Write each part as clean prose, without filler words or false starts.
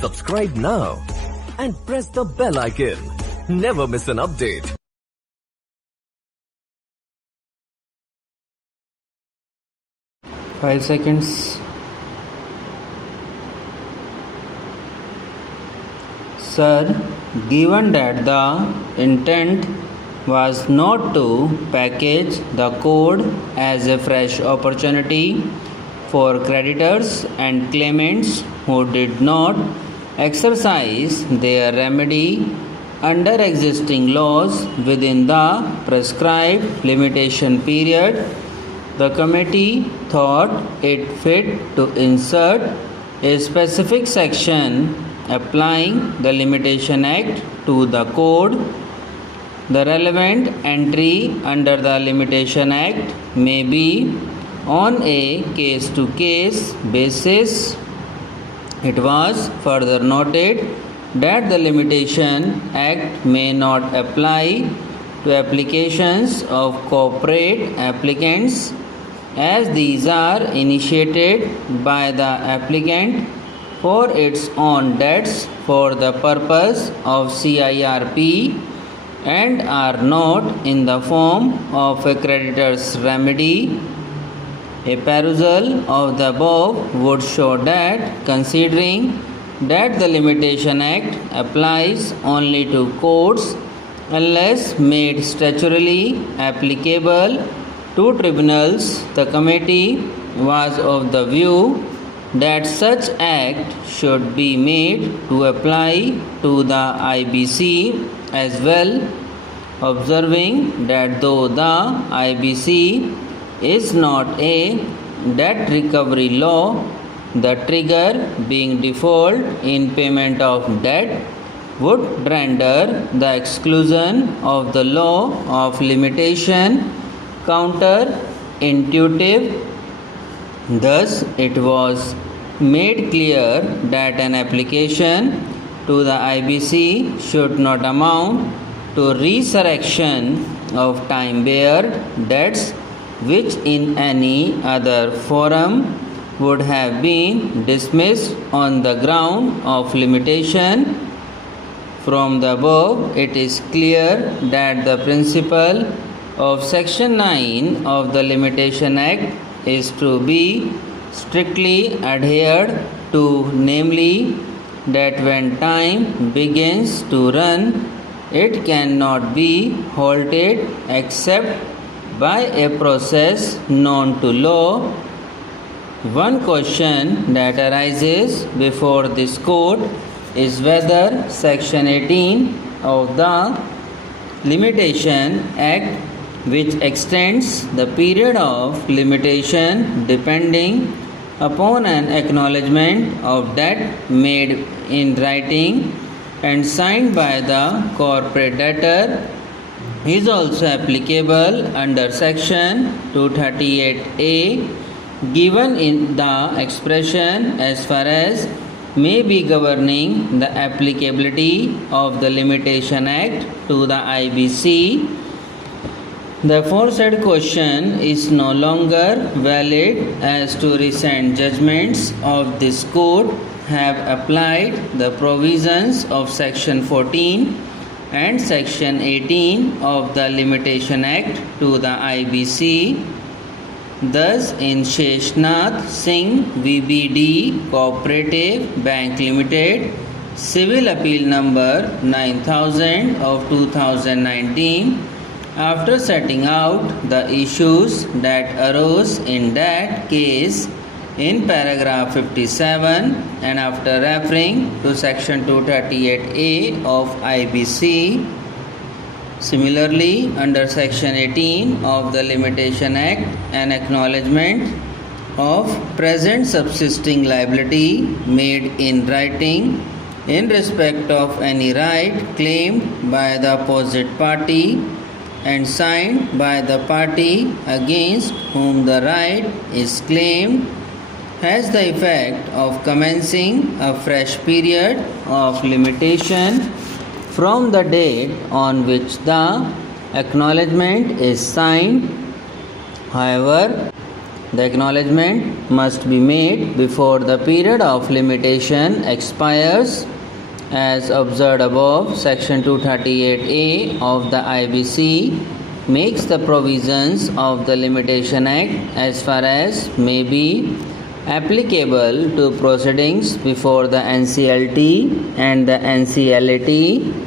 Subscribe now and press the bell icon. Never miss an update. Five seconds. Sir, given that the intent was not to package the code as a fresh opportunity for creditors and claimants who did not exercise their remedy under existing laws within the prescribed limitation period, the committee thought it fit to insert a specific section applying the Limitation Act to the code. The relevant entry under the Limitation Act may be on a case-to-case basis. It was further noted that the Limitation Act may not apply to applications of corporate applicants, as these are initiated by the applicant for its own debts for the purpose of CIRP and are not in the form of a creditor's remedy. A perusal of the above would show that, considering that the Limitation Act applies only to courts unless made statutorily applicable to tribunals, the committee was of the view that such act should be made to apply to the IBC as well, observing that though the IBC is not a debt recovery law, the trigger being default in payment of debt would render the exclusion of the law of limitation counter-intuitive. Thus, it was made clear that an application to the IBC should not amount to resurrection of time-barred debts which in any other forum would have been dismissed on the ground of limitation. From the above, it is clear that the principle of Section 9 of the Limitation Act is to be strictly adhered to, namely, that when time begins to run, it cannot be halted except by a process known to law. One question that arises before this court is whether Section 18 of the Limitation Act, which extends the period of limitation depending upon an acknowledgement of debt made in writing and signed by the corporate debtor, is also applicable under Section 238A, given in the expression as far as may be governing the applicability of the Limitation Act to the IBC. The aforesaid question is no longer valid, as to recent judgments of this court have applied the provisions of Section 14 and Section 18 of the Limitation Act to the IBC. Thus, in Sheshnath Singh VBD Cooperative Bank Limited, Civil Appeal Number 9000 of 2019, after setting out the issues that arose in that case in paragraph 57 and after referring to Section 238A of IBC, similarly, under Section 18 of the Limitation Act, an acknowledgement of present subsisting liability made in writing in respect of any right claimed by the opposite party and signed by the party against whom the right is claimed has the effect of commencing a fresh period of limitation from the date on which the acknowledgement is signed. However, The acknowledgement must be made before the period of limitation expires as observed above. Section 238A of the IBC makes the provisions of the Limitation Act as far as may be applicable to proceedings before the NCLT and the NCLAT.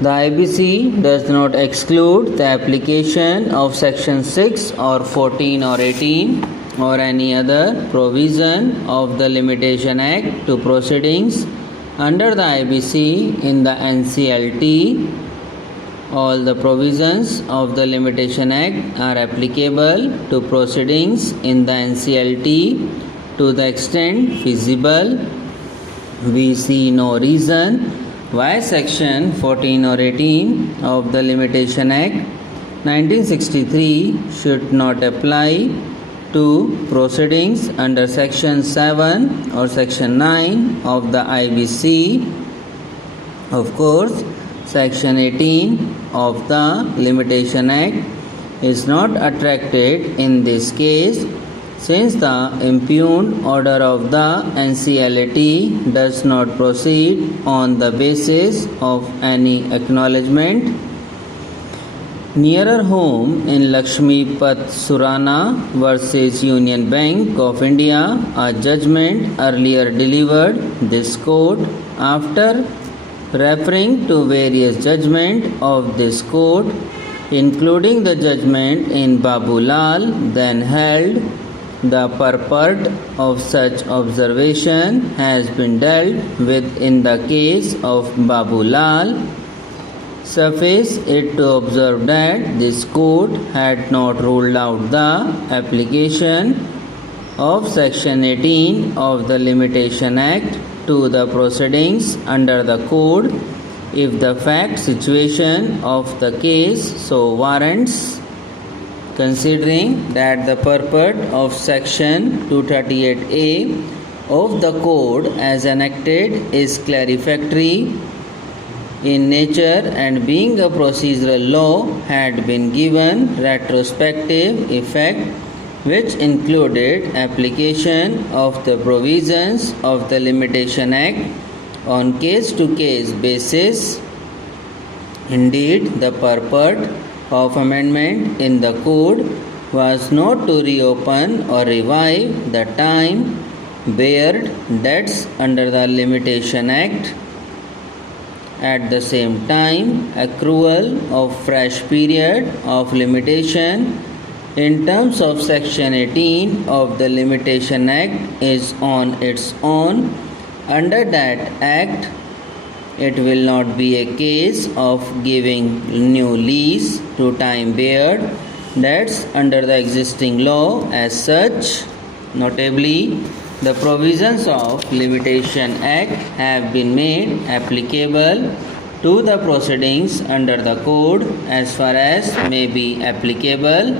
The IBC does not exclude the application of Section 6 or 14 or 18 or any other provision of the Limitation Act to proceedings under the IBC in the NCLT. All the provisions of the Limitation Act are applicable to proceedings in the NCLT to the extent feasible. We see no reason why Section 14 or 18 of the Limitation Act 1963 should not apply to proceedings under Section 7 or Section 9 of the IBC. Of course, Section 18 of the Limitation Act is not attracted in this case, since the impugned order of the NCLAT does not proceed on the basis of any acknowledgement. Nearer home, in Lakshmipat Surana versus Union Bank of India, a judgment earlier delivered, this court, after referring to various judgments of this court, including the judgment in Babu Lal, then held the purport of such observation has been dealt with in the case of Babu Lal. Suffice it to observe that this court had not ruled out the application of Section 18 of the Limitation Act to the proceedings under the code if the fact situation of the case so warrants. Considering that the purport of Section 238A of the code as enacted is clarifactory in nature and being a procedural law had been given retrospective effect, which included application of the provisions of the Limitation Act on case-to-case basis. Indeed, the purport of amendment in the code was not to reopen or revive the time-barred debts under the Limitation Act. At the same time, accrual of fresh period of limitation in terms of Section 18 of the Limitation Act is on its own. Under that Act, it will not be a case of giving new lease to time-barred debts under the existing law as such. Notably, the provisions of Limitation Act have been made applicable to the proceedings under the code as far as may be applicable.